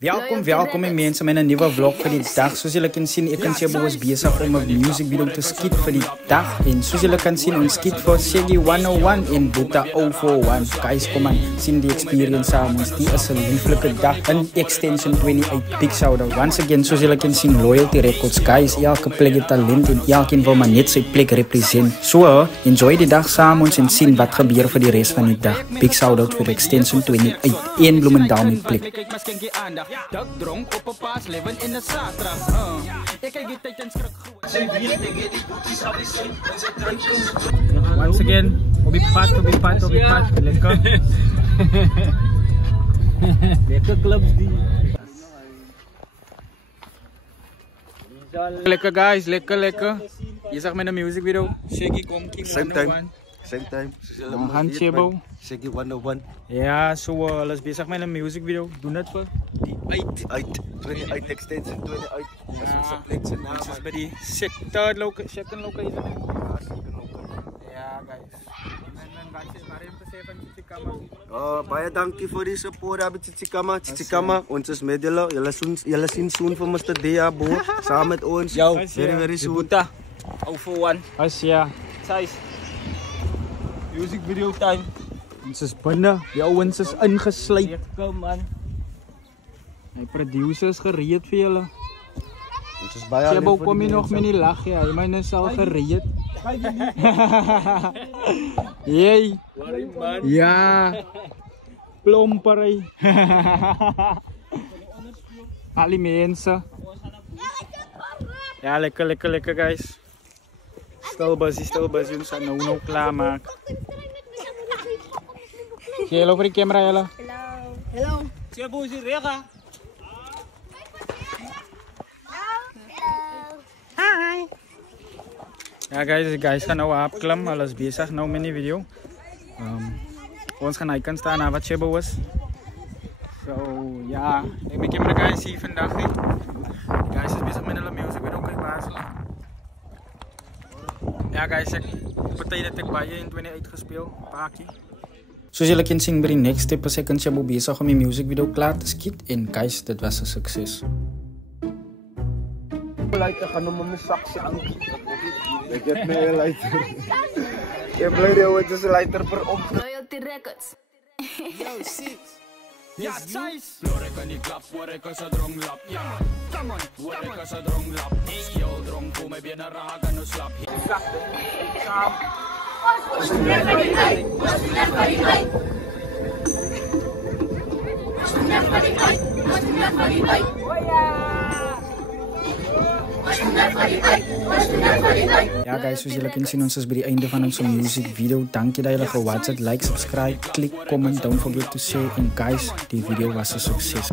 Welkom mensen met een nieuwe vlog voor die dag. Zoals jullie kunnen zien, ik en Shebo was bezig om een music video te skit voor die dag. En zoals jullie kunnen zien, een skit voor Shaggy 101 in Buta 041. Guys, kom aan, zien die experience samen. Die is een lieflijke dag. Een extension 28 Big Shout-out. Once again, zoals jullie kunnen zien, Loyalty Records. Guys, elke plek heeft talent en elke wil maar net zijn plek represent. So, enjoy die dag samen en zien wat gebeurt voor de rest van die dag. Big shout-out voor de extension 28. Eén Bloemendaal met plek. Dak dronk op een paas, leven in de zaterdag. Ik kijk die tijd en schrik. Once again, op die pad. Lekker. Lekker clubs die. Lekker guys, lekker. Je zag met een music video. Shaggy komt King 101. Same time. Han Shebo. Shaggy 101. Ja, so let's bezig met een music video. Doe het voor die 28 extension 28. Dat is bij die second location. Ja, guys. Baie dankie voor die support aan Tsikama. Ons is met jullie zien soon van Mr. Dia boer. Samen met ons. Very soon. 041. Asja. Size. Music video time. Ons is binnen. Die ouwens is ingesluit. Kom man. Die producer is gereed vir julle. Ons is baie Shebo, kom jy nog met die lach, ja. Jy myne is al gereed. Jee. Ja. Plompery. Al die mense. Ja, lekker guys. Stil busy. Ons gaan nou klaar maak. Hello voor die camera, hello. Hello. Shebo is hier rega. Hi. Ja guys gaan nou opklim. Alles bezig nou met die video. Ons gaan icon staan naar wat Shebo was. So ja, ik ben camera guys hier vandaag. Guys is bezig met hulle music video kijk basis. Ja guys, ek partij dat ek baie in 28 gespeeld, paakie. Soos julle kan sien by die next step is ek en Shebo bezig om die music video klaar te skiet en guys, dit was 'n sukses. Lighter gaan om mijn sakje aan. Ik heb mijn lighter. Ik heb blij dat het een lighter per op. Loyalty Records. Yo, six. Ja, size. Lorek aan die klap, worek als een dronglap. Ja man, come on, worek als een dronglap. Skill drong, kom mij binnen raak en no slap. Ja guys, soos julle kan sien, ons is by die einde van ons music video. Dankie dat julle gewatch het. Like, subscribe, klik, comment, don't forget to share. En guys, die video was 'n sukses.